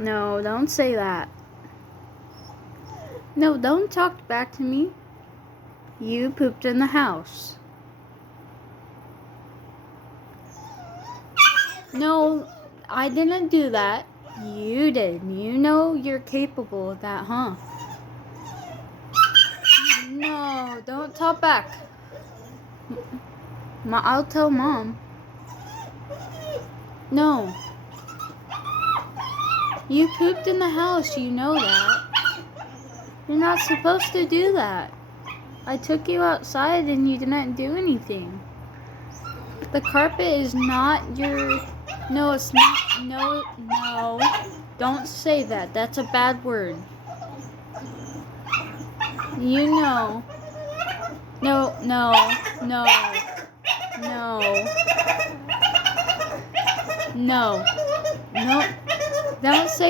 No, don't say that. No, don't talk back to me. You pooped in the house. No, I didn't do that. You did. You know you're capable of that, huh? No, don't talk back. I'll tell Mom. No. You pooped in the house, you know that. You're not supposed to do that. I took you outside and you didn't do anything. The carpet is not your... No, it's not... No. Don't say that. That's a bad word. You know. No. No. Don't say